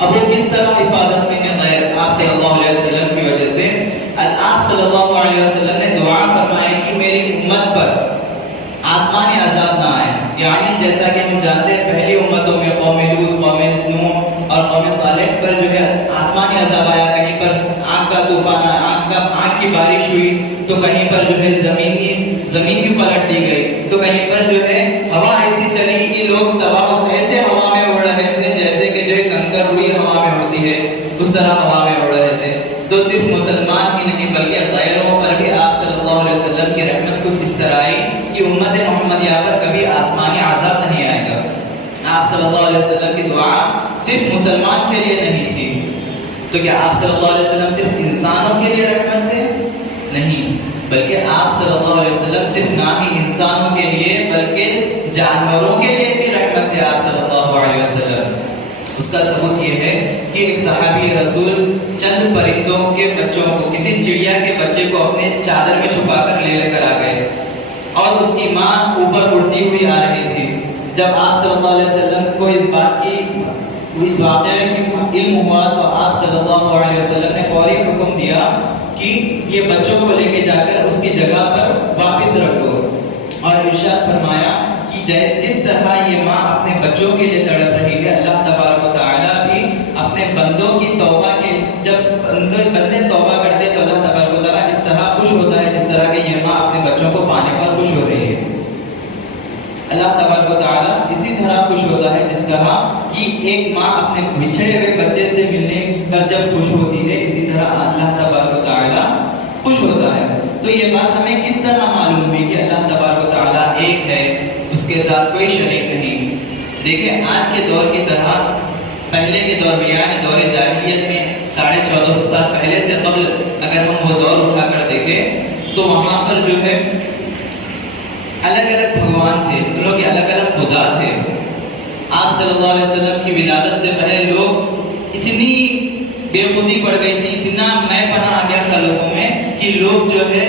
اب وہ کس طرح حفاظت میں ہے غیر آپ صلی اللہ علیہ وسلم کی وجہ سے؟ آپ صلی اللہ علیہ وسلم نے دعا فرمائی کہ میری امت پر آسمانی عذاب نہ آئے. یعنی جیسا کہ ہم جانتے ہیں پہلی امتوں میں قوم لوط، قوم نوح اور قوم صالح پر جو ہے آسمانی عذاب آیا، کہیں پر آگ کا طوفان آیا، آگ کی بارش ہوئی، تو کہیں پر جو ہے زمین ہی پلٹ دی گئی، تو کہیں پر جو ہے ہوا ایسی چلی کہ لوگ تباہ ایسے ہوا میں اڑ رہے تھے جیسے کہ جو ہے کنکر ہوئی ہوا میں اڑتی ہے اس طرح ہوا میں اڑ رہے تھے. تو صرف مسلمان ہی نہیں بلکہ غیروں پر بھی آپ صلی اللہ علیہ وسلم کی رحمت کچھ اس طرح آئی کہ امت محمدیہ پر کبھی آسمانی عذاب نہیں آئے گا. آپ صلی اللہ علیہ وسلم کی دعا صرف مسلمان کے لیے نہیں تھی. تو کیا آپ صلی اللہ علیہ وسلم صرف انسانوں کے لیے رحمت تھے؟ نہیں، بلکہ آپ صلی اللہ علیہ وسلم صرف نہ ہی انسانوں کے لیے بلکہ جانوروں کے لیے بھی رحمت تھے آپ صلی اللہ علیہ وسلم. اس کا ثبوت یہ ہے کہ ایک صحابی رسول چند پرندوں کے بچوں کو، کسی چڑیا کے بچے کو اپنے چادر میں چھپا کر لے کر آ گئے اور اس کی ماں اوپر اڑتی ہوئی آ رہی تھی. جب آپ صلی اللہ علیہ وسلم کو اس بات کی اس واقعے کی علم ہوا تو آپ صلی اللہ علیہ وسلم نے فوری حکم دیا کہ یہ بچوں کو لے کے جا کر اس کی جگہ پر واپس رکھ دو، اور ارشاد فرمایا کہ جس طرح یہ ماں اپنے بچوں کے لیے تڑپ رہی ہے، اللہ تبارک و تعالیٰ بھی اپنے بندوں کی توبہ کے جب بندے توبہ کرتے تو اللہ تبارک و تعالیٰ اس طرح خوش ہوتا ہے جس طرح کہ یہ ماں اپنے بچوں کو پانے پر خوش ہو رہی ہے. اللہ تبارک و تعالیٰ اسی طرح خوش ہوتا ہے جس طرح کہ ایک ماں اپنے بچھڑے ہوئے بچے سے ملنے پر جب خوش ہوتی ہے، اسی طرح اللہ تبارک و تعالیٰ خوش ہوتا ہے. تو یہ بات ہمیں کس طرح معلوم ہوئی کہ اللہ تبارک و تعالیٰ ایک ہے، اس کے ساتھ کوئی شریک نہیں؟ دیکھیں آج کے دور کی طرح پہلے کے دور میں یعنی دور جاہلیت میں 1450 سال پہلے سے قبل اگر ہم وہ دور اٹھا کر دیکھیں تو وہاں پر جو ہے الگ الگ بھگوان تھے، لوگوں کے الگ الگ خدا تھے. آپ صلی اللہ علیہ وسلم کی ولادت سے پہلے لوگ اتنی بے خودی پڑ گئی تھی، اتنا میں پناہ آ گیا تھا لوگوں میں کہ لوگ جو ہے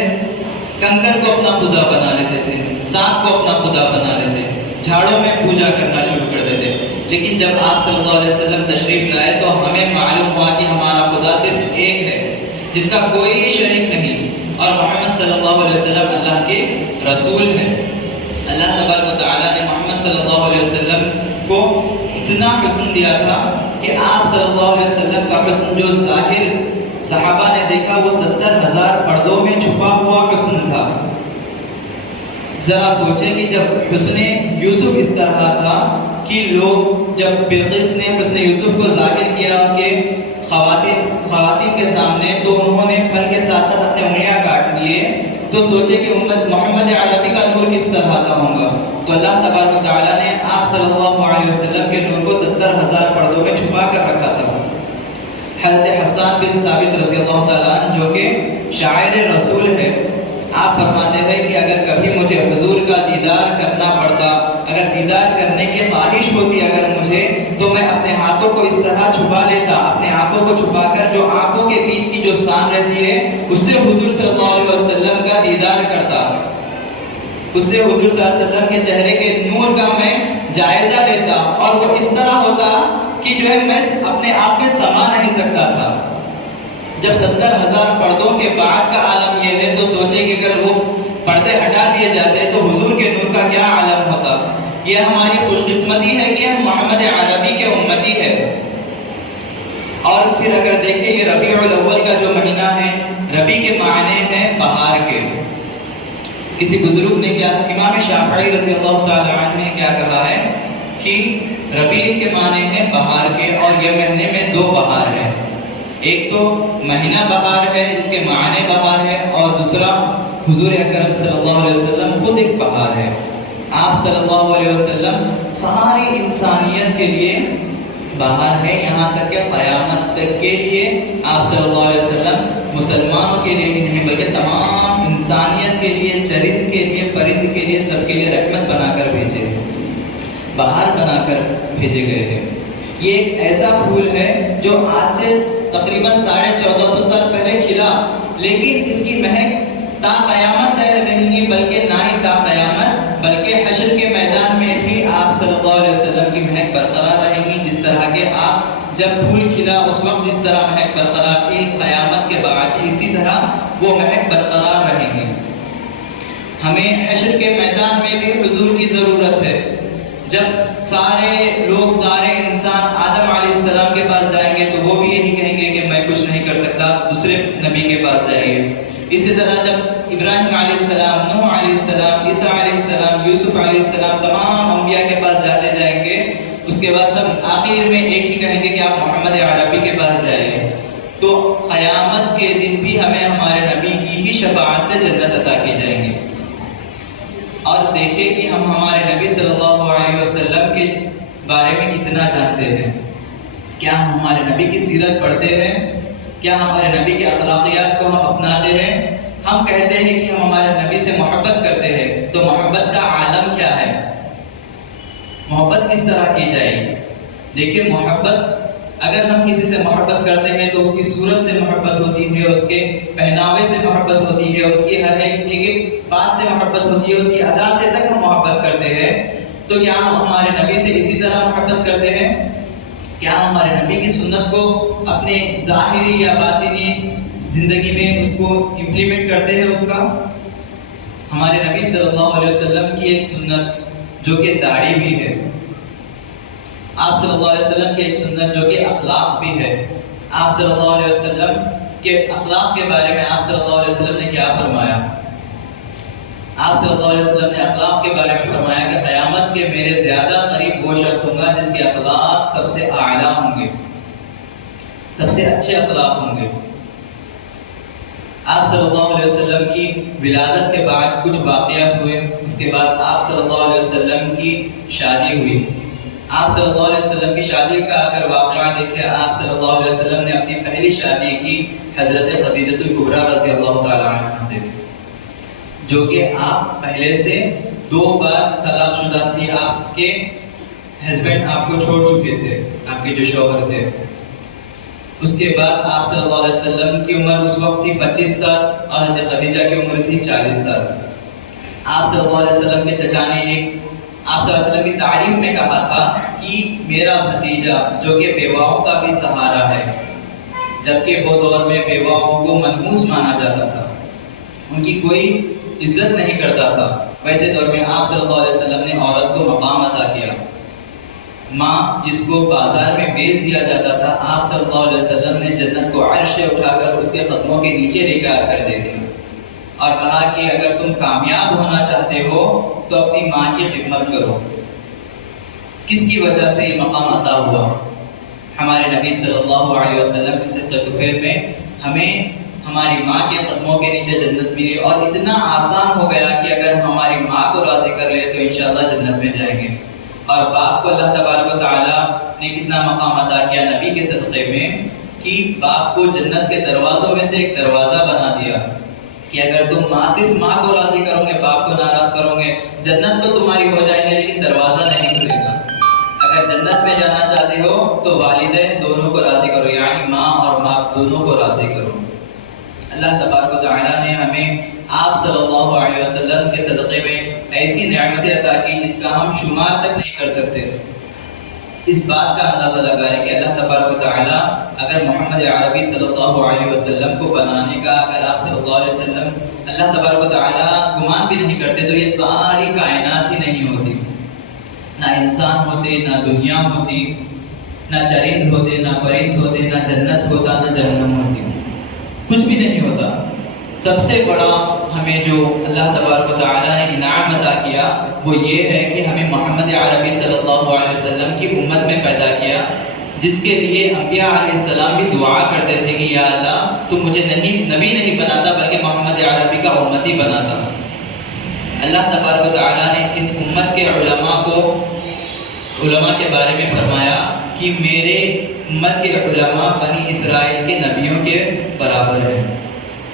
کنکر کو اپنا خدا بنا لیتے تھے، سانپ کو اپنا خدا بنا لیتے، جھاڑوں میں پوجا کرنا شروع کر دیتے. لیکن جب آپ صلی اللہ علیہ وسلم تشریف لائے تو ہمیں معلوم ہوا کہ ہمارا خدا صرف ایک ہے جس کا کوئی شریک نہیں، اور محمد صلی اللہ علیہ وسلم اللہ کے رسول ہے. اللہ تبارک و تعالیٰ نے محمد صلی اللہ علیہ وسلم کو اتنا حسن دیا تھا کہ آپ صلی اللہ علیہ وسلم کا حسن جو ظاہر صحابہ نے دیکھا وہ 70,000 پردوں میں چھپا ہوا حسن تھا. ذرا سوچیں کہ جب حسن یوسف اس طرح تھا کہ لوگ جب بلقیس نے حسن یوسف کو ظاہر کیا ان کے خواتین کے سامنے تو انہوں نے پھل کے ساتھ ساتھ اپنے انگلیاں کاٹ لیے. تو سوچے کہ امت محمد عربی کا نور کس طرح کا ہوگا. تو اللہ تبارک و تعالیٰ نے آپ صلی اللہ علیہ وسلم کے نور کو 70,000 پردوں میں چھپا کر رکھا تھا. حضرت حسان بن ثابت رضی اللہ تعالیٰ عنہ جو کہ شاعر رسول ہے، آپ فرماتے ہیں کہ اگر کبھی مجھے حضور کا دیدار کرنا پڑتا، اگر دیدار کرنے کی خواہش ہوتی اگر مجھے، تو میں اپنے ہاتھوں کو اس طرح چھپا لیتا، اپنے آنکھوں کو چھپا کر جو آنکھوں کے بیچ کی جو سان رہتی ہے اس سے حضور صلی اللہ علیہ وسلم کا دیدار کرتا، اس سے حضور صلی اللہ علیہ وسلم کے چہرے کے نور کا میں جائزہ لیتا، اور وہ اس طرح ہوتا کہ جو ہے میں اپنے آپ میں سما نہیں سکتا تھا. جب 70,000 پردوں کے بعد کا عالم یہ ہے تو سوچیں کہ اگر وہ پردے ہٹا دیے جاتے تو حضور کے نور کا کیا عالم ہوتا. یہ ہماری خوش قسمتی ہے کہ ہم محمد عربی کے امتی ہے. اور پھر اگر دیکھیں یہ ربیع الاول کا جو مہینہ ہے، ربی کے معنی ہیں بہار کے. کسی بزرگ نے کیا، امام شافعی رضی اللہ تعالی عنہ نے کیا کہا ہے کہ ربیع کے معنی ہیں بہار کے، اور یہ مہینے میں 2 بہار ہیں. ایک تو مہینہ بہار ہے اس کے معنی بہار ہے، اور دوسرا حضور اکرم صلی اللہ علیہ وسلم خود ایک بہار ہے. آپ صلی اللہ علیہ وسلم ساری انسانیت کے لیے بہار ہے، یہاں تک کہ قیامت تک کے لیے آپ صلی اللہ علیہ وسلم مسلمانوں کے لیے ہی نہیں بلکہ تمام انسانیت کے لیے، چرند کے لیے، پرند کے لیے، سب کے لیے رحمت بنا کر بھیجے، بہار بنا کر بھیجے گئے ہیں. یہ ایک ایسا پھول ہے جو آج سے تقریباً 1450 سال پہلے کھلا، لیکن اس کی مہک تا قیامت تک نہیں ہے، بلکہ نہ ہی تا قیامت بلکہ حشر کے میدان میں بھی آپ صلی اللہ علیہ وسلم کی مہک برقرار رہیں گی. جس طرح کہ آپ جب پھول کھلا اس وقت جس طرح مہک برقرار تھی، قیامت کے بعد بھی اسی طرح وہ مہک برقرار رہیں گی۔ ہمیں حشر کے میدان میں بھی حضور کی ضرورت ہے۔ جب سارے لوگ، سارے انسان آدم علیہ السلام کے پاس جائیں گے تو وہ بھی یہی کہیں گے کہ میں کچھ نہیں کر سکتا، دوسرے نبی کے پاس جائیے۔ اسی طرح جب ابراہیم علیہ السلام، نوح علیہ السلام، عیسیٰ علیہ السلام، یوسف علیہ السلام، تمام انبیاء کے پاس جاتے جائیں گے، اس کے بعد سب آخر میں ایک ہی کہیں گے کہ آپ محمد عربی کے پاس جائیے۔ تو قیامت کے دن بھی ہمیں ہمارے نبی کی ہی شفاعت سے جنت عطا کی جائیں گی۔ اور دیکھیں کہ ہم ہمارے نبی صلی اللہ علیہ وسلم کے بارے میں کتنا جانتے ہیں۔ کیا ہم ہمارے نبی کی سیرت پڑھتے ہیں؟ کیا ہمارے نبی کے اخلاقیات کو ہم اپناتے ہیں؟ ہم کہتے ہیں کہ ہم ہمارے نبی سے محبت کرتے ہیں، تو محبت کا عالم کیا ہے؟ محبت کس طرح کی جائے گی؟ دیکھیں، محبت اگر ہم کسی سے محبت کرتے ہیں تو اس کی صورت سے محبت ہوتی ہے، اس کے پہناوے سے محبت ہوتی ہے، اس کی ہر ایک بات سے محبت ہوتی ہے، اس کی ادا سے تک ہم محبت کرتے ہیں۔ تو کیا ہم ہمارے نبی سے اسی طرح محبت کرتے ہیں؟ کیا ہم ہمارے نبی کی سنت کو اپنے ظاہری یا باطنی زندگی میں اس کو امپلیمنٹ کرتے ہیں؟ اس کا ہمارے نبی صلی اللہ علیہ وسلم کی ایک سنت جو کہ داڑھی بھی ہے، آپ صلی اللہ علیہ وسلم کی ایک سنت جو کہ اخلاق بھی ہے۔ آپ صلی اللہ علیہ وسلم کے اخلاق کے بارے میں آپ صلی اللہ علیہ وسلم نے کیا فرمایا؟ آپ صلی اللہ علیہ وسلم نے اخلاق کے بارے میں فرمایا کہ قیامت کے میرے زیادہ قریب وہ شخص ہوگا جس کے اخلاق سب سے اعلیٰ ہوں گے، سب سے اچھے اخلاق ہوں گے۔ آپ صلی اللہ علیہ وسلم کی ولادت کے بعد کچھ واقعات ہوئے، اس کے بعد آپ صلی اللہ علیہ وسلم کی شادی ہوئی۔ آپ صلی اللہ علیہ وسلم کی شادی کا اگر واقعہ دیکھیں، آپ صلی اللہ علیہ وسلم نے اپنی پہلی شادی کی حضرت خدیجہ الکبریٰ رضی اللہ تعالیٰ عنہا سے، جو کہ آپ پہلے سے 2 بار طلاق شدہ تھی، آپ کے ہسبینڈ آپ کو چھوڑ چکے تھے، آپ کے جو شوہر تھے۔ اس کے بعد آپ صلی اللہ علیہ وسلم کی عمر اس وقت تھی 25 سال اور حضرت خدیجہ کی عمر تھی 40 سال۔ آپ صلی اللہ علیہ وسلم کے چچا نے آپ صلی اللہ علیہ وسلم کی تعریف میں کہا تھا کہ میرا بھتیجا جو کہ بیواؤں کا بھی سہارا ہے، جبکہ وہ دور میں بیواؤں کو منحوس مانا جاتا تھا، ان کی کوئی عزت نہیں کرتا تھا۔ ویسے دور میں آپ صلی اللہ علیہ وسلم نے عورت کو مقام عطا کیا۔ ماں جس کو بازار میں بیچ دیا جاتا تھا، آپ صلی اللہ علیہ وسلم نے جنت کو عرش سے اٹھا کر اس کے قدموں کے نیچے لے کر دے دیا اور کہا کہ اگر تم کامیاب ہونا چاہتے ہو تو اپنی ماں کی خدمت کرو۔ کس کی وجہ سے یہ مقام عطا ہوا؟ ہمارے نبی صلی اللہ علیہ وسلم کے صدقہ طفیل میں ہمیں ہماری ماں کے قدموں کے نیچے جنت ملی، اور اتنا آسان ہو گیا کہ اگر ہم ہماری ماں کو راضی کر لیں تو انشاءاللہ جنت میں جائیں گے۔ اور باپ کو اللہ تبارک و تعالیٰ نے کتنا مقام عطا کیا نبی کے صدقے میں کہ باپ کو جنت کے دروازوں میں سے ایک دروازہ بنا دیا کہ اگر تم صرف ماں کو راضی کرو گے، باپ کو ناراض کرو گے، جنت تو تمہاری ہو جائیں گے لیکن دروازہ نہیں کھلے گا۔ اگر جنت میں جانا چاہتے ہو تو والدین دونوں کو راضی کرو، یعنی ماں اور باپ دونوں کو راضی کرو۔ اللہ تبارک و تعالیٰ نے ہمیں آپ صلی اللہ علیہ وسلم کے صدقے میں ایسی نعمتیں عطا کی جس کا ہم شمار تک نہیں کر سکتے۔ اس بات کا اندازہ لگائیں کہ اللہ تبارک و تعالیٰ اگر محمد عربی صلی اللہ علیہ وسلم کو بنانے کا اگر آپ صلی اللہ علیہ وسلم اللہ تبارک و تعالیٰ گمان بھی نہیں کرتے تو یہ ساری کائنات ہی نہیں ہوتی، نہ انسان ہوتے، نہ دنیا ہوتی، نہ چرند ہوتے، نہ پرند ہوتے، نہ جنت ہوتا، نہ جہنم ہوتی، کچھ بھی نہیں ہوتا۔ سب سے بڑا ہمیں جو اللہ تبارک و تعالیٰ نے انعام عطا کیا وہ یہ ہے کہ ہمیں محمد عربی صلی اللہ علیہ وسلم کی امت میں پیدا کیا، جس کے لیے انبیاء علیہ السلام بھی دعا کرتے تھے کہ یا اللہ تو مجھے نبی نہیں بناتا بلکہ محمد عربی کا امتی بناتا۔ اللہ تبارک و تعالیٰ نے اس امت کے علماء کے بارے میں فرمایا کہ میرے امت کے علماء بنی اسرائیل کے نبیوں کے برابر ہیں،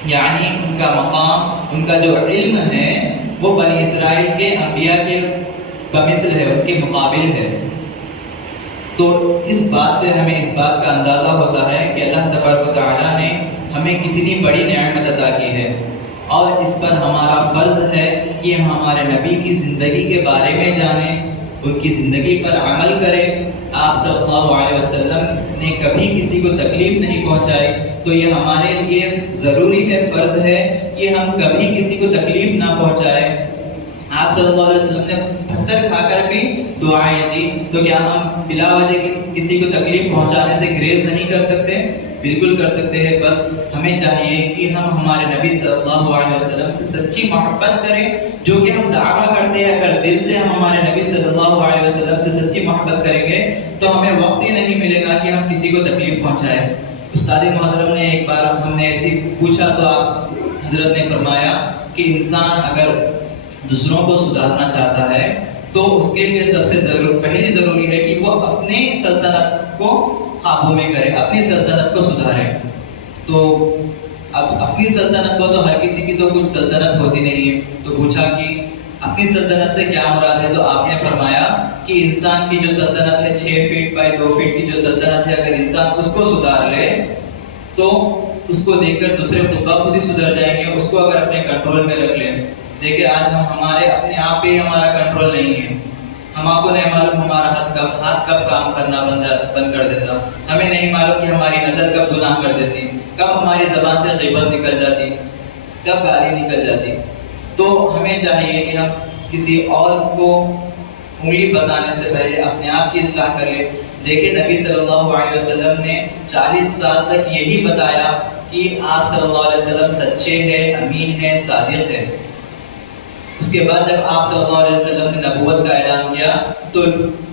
یعنی ان کا مقام، ان کا جو علم ہے وہ بنی اسرائیل کے انبیاء کے بمثل ہے، ان کے مقابل ہے۔ تو اس بات سے ہمیں اس بات کا اندازہ ہوتا ہے کہ اللہ تبارک و تعالیٰ نے ہمیں کتنی بڑی نعمت عطا کی ہے، اور اس پر ہمارا فرض ہے کہ ہم ہمارے نبی کی زندگی کے بارے میں جانیں، ان کی زندگی پر عمل کریں۔ آپ صلی اللہ علیہ وسلم نے کبھی کسی کو تکلیف نہیں پہنچائی، تو یہ ہمارے لیے ضروری ہے، فرض ہے کہ ہم کبھی کسی کو تکلیف نہ پہنچائیں۔ آپ صلی اللہ علیہ وسلم نے پتھر کھا کر بھی دعائیں دی، تو کیا ہم بلا وجہ کسی کو تکلیف پہنچانے سے گریز نہیں کر سکتے؟ بالکل کر سکتے ہیں۔ بس ہمیں چاہیے کہ ہم ہمارے نبی صلی اللہ علیہ وسلم سے سچی محبت کریں، جو کہ ہم دعویٰ کرتے ہیں۔ اگر دل سے ہم ہمارے نبی صلی اللہ علیہ وسلم سے سچی محبت کریں گے تو ہمیں وقت ہی نہیں ملے گا کہ ہم کسی کو تکلیف پہنچائیں۔ استاد محترم نے ایک بار ہم نے ایسی پوچھا تو آپ حضرت نے فرمایا کہ انسان اگر دوسروں کو سدھارنا چاہتا ہے تو اس کے لیے سب سے پہلی ضروری ہے کہ وہ اپنی سلطنت کو قابو میں کرے، اپنی سلطنت کو سدھارے۔ تو اب اپنی سلطنت کو تو ہر کسی کی تو کچھ سلطنت ہوتی نہیں ہے، تو پوچھا کہ اپنی سلطنت سے کیا مراد ہے؟ تو آپ نے فرمایا کہ انسان کی جو سلطنت ہے 6 فٹ بائی 2 فٹ کی جو سلطنت ہے، اگر انسان اس کو سدھار لے تو اس کو دیکھ کر دوسرے خود ہی سدھر جائیں گے، اس کو اگر اپنے کنٹرول میں رکھ لیں۔ دیکھیں آج ہمارے اپنے آپ پہ ہمارا کنٹرول نہیں ہے، ہم کو نہیں معلوم ہمارا ہاتھ کب کام کرنا بند کر دیتا، ہمیں نہیں معلوم کہ ہماری نظر کب گناہ کر دیتی، کب ہماری زبان سے غیبت نکل جاتی، کب گالی نکل جاتی۔ تو ہمیں چاہیے کہ ہم کسی اور کو انگلی بتانے سے پہلے اپنے آپ کی اصلاح کر لیں۔ دیکھیں نبی صلی اللہ علیہ وسلم نے 40 سال تک یہی بتایا کہ آپ صلی اللہ علیہ وسلم سچے ہیں، امین ہیں، صادق ہیں۔ اس کے بعد جب آپ صلی اللہ علیہ وسلم نے نبوت کا اعلان کیا تو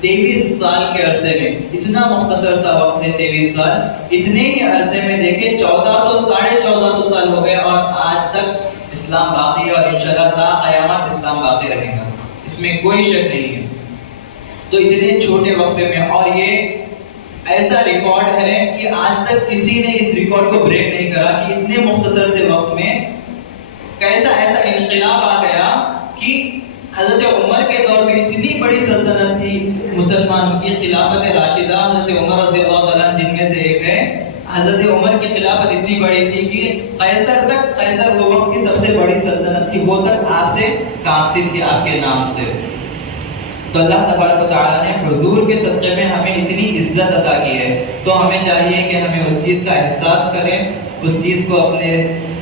23 سال کے عرصے میں، اتنا مختصر سا وقت ہے 23 سال، اتنے ہی عرصے میں دیکھیں 1400 سال ہو گئے اور آج تک اسلام باقی ہے، اور انشاءاللہ تا قیامت اسلام باقی رہے گا، اس میں کوئی شک نہیں ہے۔ تو اتنے چھوٹے وقفے میں، اور یہ ایسا ریکارڈ ہے کہ آج تک کسی نے اس ریکارڈ کو بریک نہیں کرا کہ اتنے مختصر سے وقت میں کیسا ایسا انقلاب آ گیا کہ حضرت عمر کے دور میں اتنی بڑی سلطنت تھی مسلمانوں کی، خلافت راشدہ حضرت عمر رضی اللہ تعالیٰ جن میں سے ایک ہے، حضرت عمر کی خلافت اتنی بڑی تھی کہ قیصر وہ وقت کی سب سے بڑی سلطنت تھی، وہ تک آپ سے کانپتی تھی آپ کے نام سے۔ تو اللہ تبارک و تعالیٰ نے حضور کے صدقے میں ہمیں اتنی عزت عطا کی ہے، تو ہمیں چاہیے کہ ہمیں اس چیز کا احساس کریں، اس چیز کو اپنے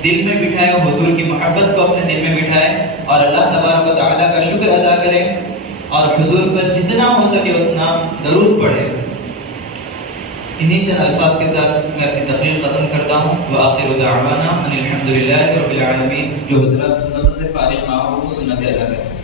دل میں بٹھائے، حضور کی محبت کو اپنے دل میں بٹھائے، اور اللہ تبارک و تعالیٰ کا شکر ادا کریں، اور حضور پر جتنا ہو سکے اتنا درود پڑھیں۔ انہی چند الفاظ کے ساتھ میں اپنی تقریر ختم کرتا ہوں۔ وآخر دعوانا ان الحمد للہ رب العالمین۔ جو حضرات سنت سے فارغ نہ ہو وہ سنت ادا کریں۔